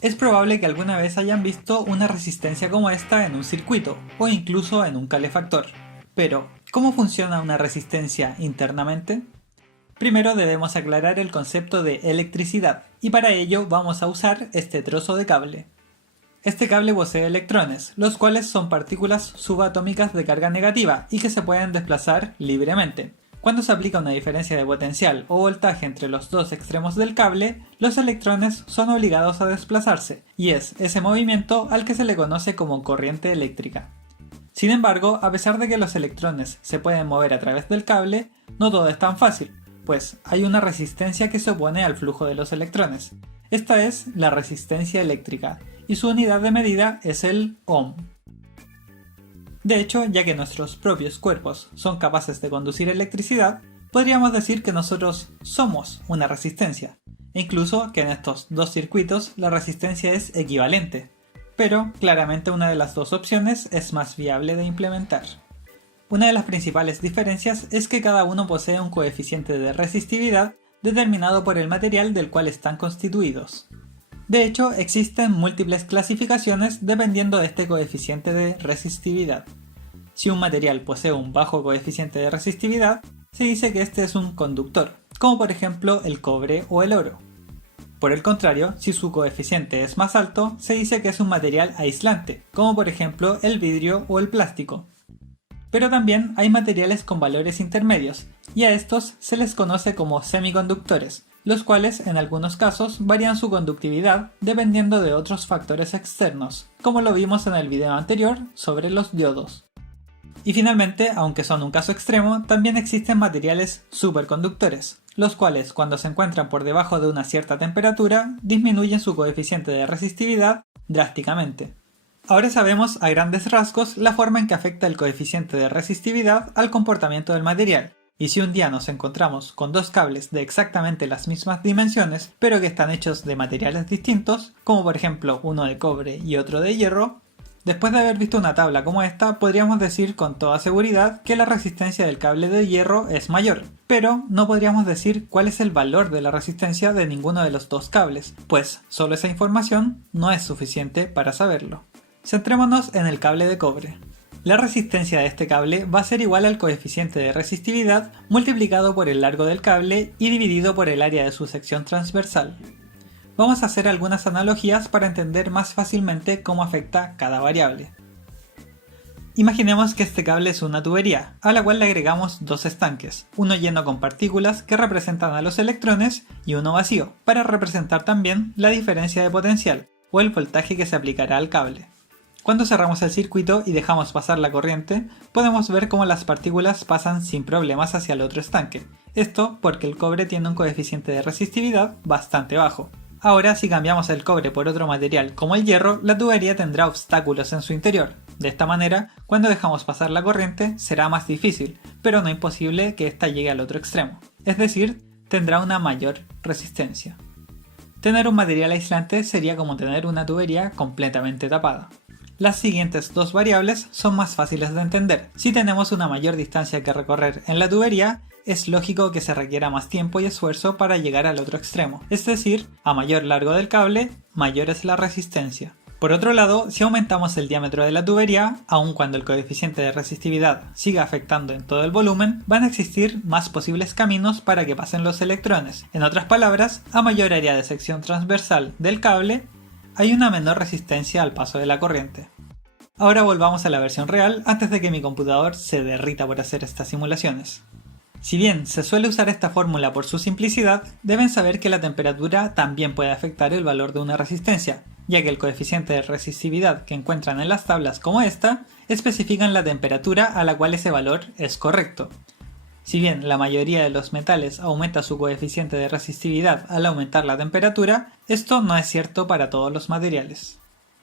Es probable que alguna vez hayan visto una resistencia como esta en un circuito o incluso en un calefactor. Pero, ¿cómo funciona una resistencia internamente? Primero debemos aclarar el concepto de electricidad y para ello vamos a usar este trozo de cable. Este cable posee electrones, los cuales son partículas subatómicas de carga negativa y que se pueden desplazar libremente. Cuando se aplica una diferencia de potencial o voltaje entre los dos extremos del cable, los electrones son obligados a desplazarse, y es ese movimiento al que se le conoce como corriente eléctrica. Sin embargo, a pesar de que los electrones se pueden mover a través del cable, no todo es tan fácil, pues hay una resistencia que se opone al flujo de los electrones. Esta es la resistencia eléctrica, y su unidad de medida es el ohm. De hecho, ya que nuestros propios cuerpos son capaces de conducir electricidad, podríamos decir que nosotros somos una resistencia, e incluso que en estos dos circuitos la resistencia es equivalente, pero claramente una de las dos opciones es más viable de implementar. Una de las principales diferencias es que cada uno posee un coeficiente de resistividad determinado por el material del cual están constituidos. De hecho, existen múltiples clasificaciones dependiendo de este coeficiente de resistividad. Si un material posee un bajo coeficiente de resistividad, se dice que este es un conductor, como por ejemplo el cobre o el oro. Por el contrario, si su coeficiente es más alto, se dice que es un material aislante, como por ejemplo el vidrio o el plástico. Pero también hay materiales con valores intermedios, y a estos se les conoce como semiconductores, los cuales en algunos casos varían su conductividad dependiendo de otros factores externos, como lo vimos en el video anterior sobre los diodos. Y finalmente, aunque son un caso extremo, también existen materiales superconductores, los cuales cuando se encuentran por debajo de una cierta temperatura disminuyen su coeficiente de resistividad drásticamente. Ahora sabemos a grandes rasgos la forma en que afecta el coeficiente de resistividad al comportamiento del material. Y si un día nos encontramos con dos cables de exactamente las mismas dimensiones, pero que están hechos de materiales distintos, como por ejemplo uno de cobre y otro de hierro, después de haber visto una tabla como esta, podríamos decir con toda seguridad que la resistencia del cable de hierro es mayor, pero no podríamos decir cuál es el valor de la resistencia de ninguno de los dos cables, pues solo esa información no es suficiente para saberlo. Centrémonos en el cable de cobre. La resistencia de este cable va a ser igual al coeficiente de resistividad multiplicado por el largo del cable y dividido por el área de su sección transversal. Vamos a hacer algunas analogías para entender más fácilmente cómo afecta cada variable. Imaginemos que este cable es una tubería, a la cual le agregamos dos estanques, uno lleno con partículas que representan a los electrones y uno vacío, para representar también la diferencia de potencial o el voltaje que se aplicará al cable. Cuando cerramos el circuito y dejamos pasar la corriente, podemos ver cómo las partículas pasan sin problemas hacia el otro estanque. Esto porque el cobre tiene un coeficiente de resistividad bastante bajo. Ahora, si cambiamos el cobre por otro material como el hierro, la tubería tendrá obstáculos en su interior. De esta manera, cuando dejamos pasar la corriente, será más difícil, pero no imposible que ésta llegue al otro extremo. Es decir, tendrá una mayor resistencia. Tener un material aislante sería como tener una tubería completamente tapada. Las siguientes dos variables son más fáciles de entender. Si tenemos una mayor distancia que recorrer en la tubería, es lógico que se requiera más tiempo y esfuerzo para llegar al otro extremo. Es decir, a mayor largo del cable, mayor es la resistencia. Por otro lado, si aumentamos el diámetro de la tubería, aun cuando el coeficiente de resistividad siga afectando en todo el volumen, van a existir más posibles caminos para que pasen los electrones. En otras palabras, a mayor área de sección transversal del cable, hay una menor resistencia al paso de la corriente. Ahora volvamos a la versión real antes de que mi computador se derrita por hacer estas simulaciones. Si bien se suele usar esta fórmula por su simplicidad, deben saber que la temperatura también puede afectar el valor de una resistencia, ya que el coeficiente de resistividad que encuentran en las tablas como esta especifican la temperatura a la cual ese valor es correcto. Si bien la mayoría de los metales aumenta su coeficiente de resistividad al aumentar la temperatura, esto no es cierto para todos los materiales.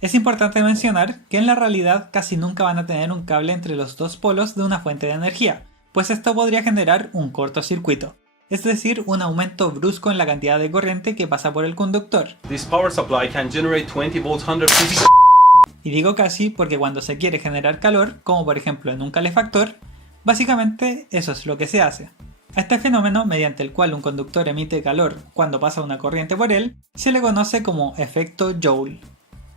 Es importante mencionar que en la realidad casi nunca van a tener un cable entre los dos polos de una fuente de energía, pues esto podría generar un cortocircuito, es decir, un aumento brusco en la cantidad de corriente que pasa por el conductor. This power supply can generate 20 volts 150. Y digo casi porque cuando se quiere generar calor, como por ejemplo en un calefactor, básicamente eso es lo que se hace. A este fenómeno, mediante el cual un conductor emite calor cuando pasa una corriente por él, se le conoce como efecto Joule.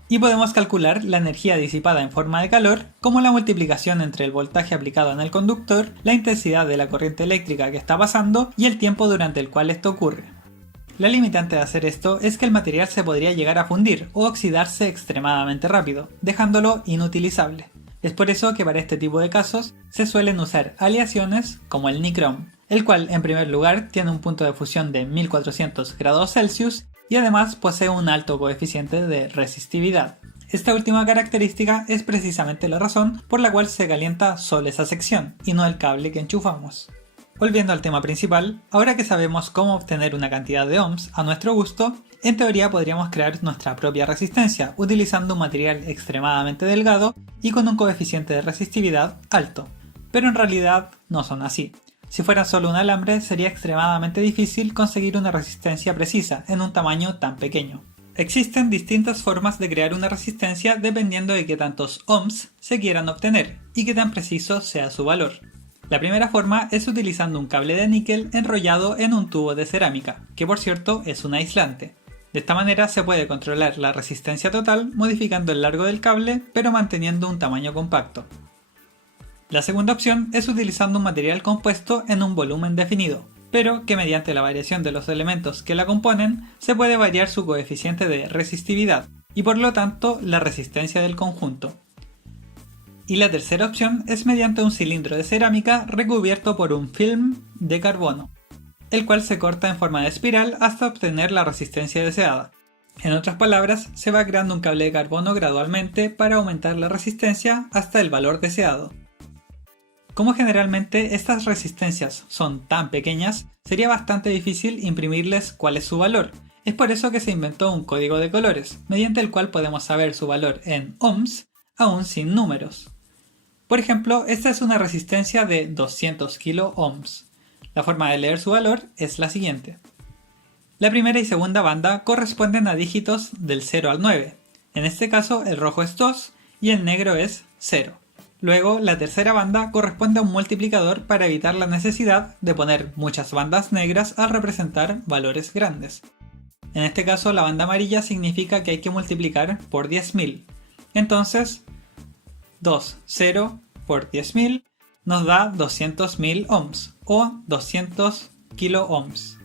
Y podemos calcular la energía disipada en forma de calor como la multiplicación entre el voltaje aplicado en el conductor, la intensidad de la corriente eléctrica que está pasando y el tiempo durante el cual esto ocurre. La limitante de hacer esto es que el material se podría llegar a fundir o oxidarse extremadamente rápido, dejándolo inutilizable. Es por eso que para este tipo de casos se suelen usar aleaciones como el nicrom, el cual en primer lugar tiene un punto de fusión de 1400 grados Celsius y además posee un alto coeficiente de resistividad. Esta última característica es precisamente la razón por la cual se calienta solo esa sección y no el cable que enchufamos. Volviendo al tema principal, ahora que sabemos cómo obtener una cantidad de ohms a nuestro gusto, en teoría podríamos crear nuestra propia resistencia utilizando un material extremadamente delgado y con un coeficiente de resistividad alto. Pero en realidad no son así. Si fuera solo un alambre, sería extremadamente difícil conseguir una resistencia precisa en un tamaño tan pequeño. Existen distintas formas de crear una resistencia dependiendo de qué tantos ohms se quieran obtener y qué tan preciso sea su valor. La primera forma es utilizando un cable de níquel enrollado en un tubo de cerámica, que por cierto es un aislante. De esta manera se puede controlar la resistencia total modificando el largo del cable pero manteniendo un tamaño compacto. La segunda opción es utilizando un material compuesto en un volumen definido, pero que mediante la variación de los elementos que la componen se puede variar su coeficiente de resistividad y por lo tanto la resistencia del conjunto. Y la tercera opción es mediante un cilindro de cerámica recubierto por un film de carbono, el cual se corta en forma de espiral hasta obtener la resistencia deseada. En otras palabras, se va creando un cable de carbono gradualmente para aumentar la resistencia hasta el valor deseado. Como generalmente estas resistencias son tan pequeñas, sería bastante difícil imprimirles cuál es su valor. Es por eso que se inventó un código de colores, mediante el cual podemos saber su valor en ohms, aún sin números. Por ejemplo, esta es una resistencia de 200 kΩ. La forma de leer su valor es la siguiente. La primera y segunda banda corresponden a dígitos del 0 al 9. En este caso el rojo es 2 y el negro es 0. Luego la tercera banda corresponde a un multiplicador para evitar la necesidad de poner muchas bandas negras al representar valores grandes. En este caso la banda amarilla significa que hay que multiplicar por 10.000. Entonces 0 por 10.000 nos da 200.000 ohms o 200 kiloohms.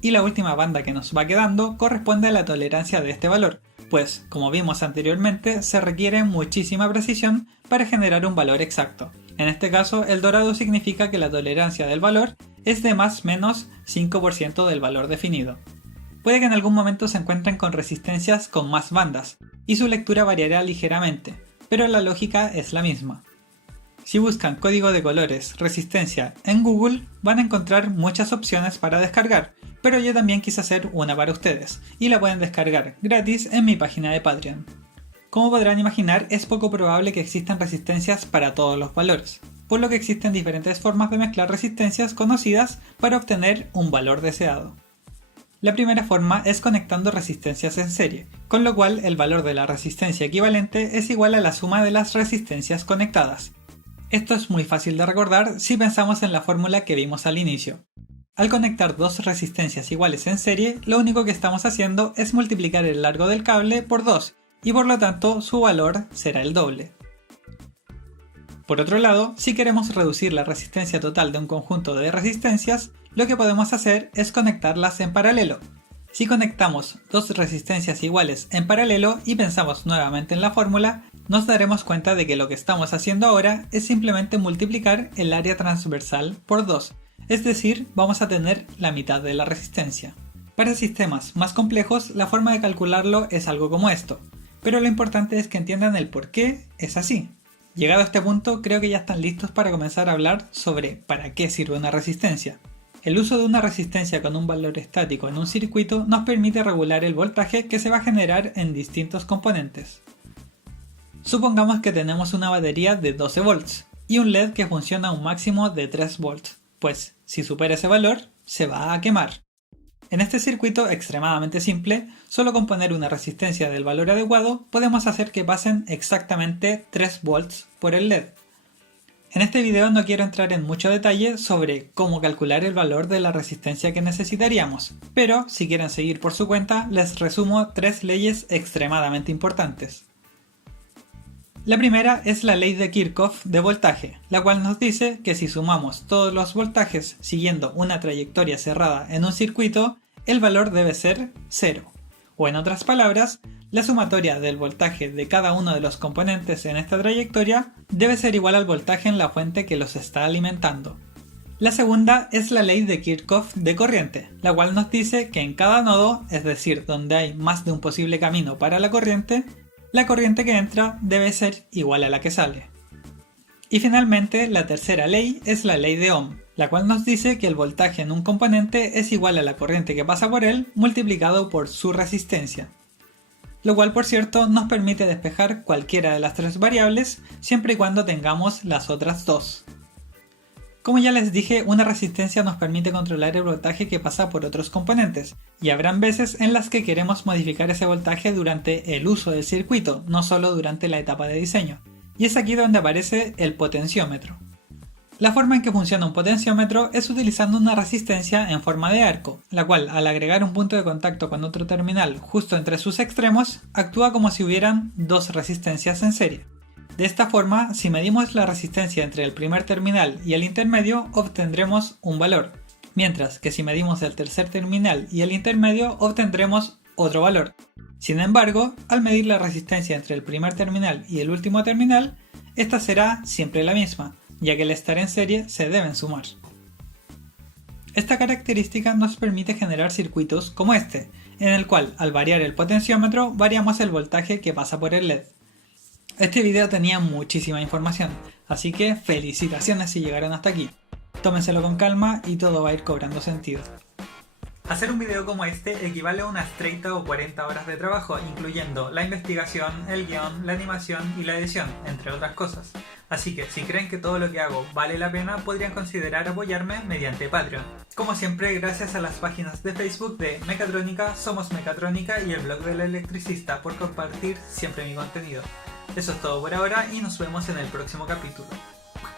Y la última banda que nos va quedando corresponde a la tolerancia de este valor, pues como vimos anteriormente se requiere muchísima precisión para generar un valor exacto. En este caso el dorado significa que la tolerancia del valor es de más o menos 5% del valor definido. Puede que en algún momento se encuentren con resistencias con más bandas y su lectura variará ligeramente, pero la lógica es la misma. Si buscan código de colores resistencia en Google van a encontrar muchas opciones para descargar, pero yo también quise hacer una para ustedes y la pueden descargar gratis en mi página de Patreon. Como podrán imaginar, es poco probable que existan resistencias para todos los valores, por lo que existen diferentes formas de mezclar resistencias conocidas para obtener un valor deseado. La primera forma es conectando resistencias en serie, con lo cual el valor de la resistencia equivalente es igual a la suma de las resistencias conectadas. Esto es muy fácil de recordar si pensamos en la fórmula que vimos al inicio. Al conectar dos resistencias iguales en serie, lo único que estamos haciendo es multiplicar el largo del cable por 2, y por lo tanto su valor será el doble. Por otro lado, si queremos reducir la resistencia total de un conjunto de resistencias, lo que podemos hacer es conectarlas en paralelo. Si conectamos dos resistencias iguales en paralelo y pensamos nuevamente en la fórmula, nos daremos cuenta de que lo que estamos haciendo ahora es simplemente multiplicar el área transversal por 2, es decir, vamos a tener la mitad de la resistencia. Para sistemas más complejos, la forma de calcularlo es algo como esto, pero lo importante es que entiendan el por qué es así. Llegado a este punto, creo que ya están listos para comenzar a hablar sobre para qué sirve una resistencia. El uso de una resistencia con un valor estático en un circuito nos permite regular el voltaje que se va a generar en distintos componentes. Supongamos que tenemos una batería de 12 volts y un LED que funciona a un máximo de 3 volts, pues si supera ese valor, se va a quemar. En este circuito extremadamente simple, solo con poner una resistencia del valor adecuado podemos hacer que pasen exactamente 3 volts por el LED. En este video no quiero entrar en mucho detalle sobre cómo calcular el valor de la resistencia que necesitaríamos, pero si quieren seguir por su cuenta les resumo 3 leyes extremadamente importantes. La primera es la ley de Kirchhoff de voltaje, la cual nos dice que si sumamos todos los voltajes siguiendo una trayectoria cerrada en un circuito, el valor debe ser 0. O en otras palabras, la sumatoria del voltaje de cada uno de los componentes en esta trayectoria debe ser igual al voltaje en la fuente que los está alimentando. La segunda es la ley de Kirchhoff de corriente, la cual nos dice que en cada nodo, es decir, donde hay más de un posible camino para la corriente que entra debe ser igual a la que sale. Y finalmente, la tercera ley es la ley de Ohm, la cual nos dice que el voltaje en un componente es igual a la corriente que pasa por él multiplicado por su resistencia. Lo cual, por cierto, nos permite despejar cualquiera de las 3 variables siempre y cuando tengamos las otras 2. Como ya les dije, una resistencia nos permite controlar el voltaje que pasa por otros componentes, y habrán veces en las que queremos modificar ese voltaje durante el uso del circuito, no solo durante la etapa de diseño, y es aquí donde aparece el potenciómetro. La forma en que funciona un potenciómetro es utilizando una resistencia en forma de arco, la cual al agregar un punto de contacto con otro terminal justo entre sus extremos, actúa como si hubieran 2 resistencias en serie. De esta forma, si medimos la resistencia entre el primer terminal y el intermedio, obtendremos un valor, mientras que si medimos el tercer terminal y el intermedio, obtendremos otro valor. Sin embargo, al medir la resistencia entre el primer terminal y el último terminal, esta será siempre la misma, ya que al estar en serie se deben sumar. Esta característica nos permite generar circuitos como este, en el cual al variar el potenciómetro variamos el voltaje que pasa por el LED. Este video tenía muchísima información, así que felicitaciones si llegaron hasta aquí. Tómenselo con calma y todo va a ir cobrando sentido. Hacer un video como este equivale a unas 30 o 40 horas de trabajo, incluyendo la investigación, el guión, la animación y la edición, entre otras cosas. Así que si creen que todo lo que hago vale la pena, podrían considerar apoyarme mediante Patreon. Como siempre, gracias a las páginas de Facebook de Mecatrónica, Somos Mecatrónica y el blog del electricista por compartir siempre mi contenido. Eso es todo por ahora y nos vemos en el próximo capítulo.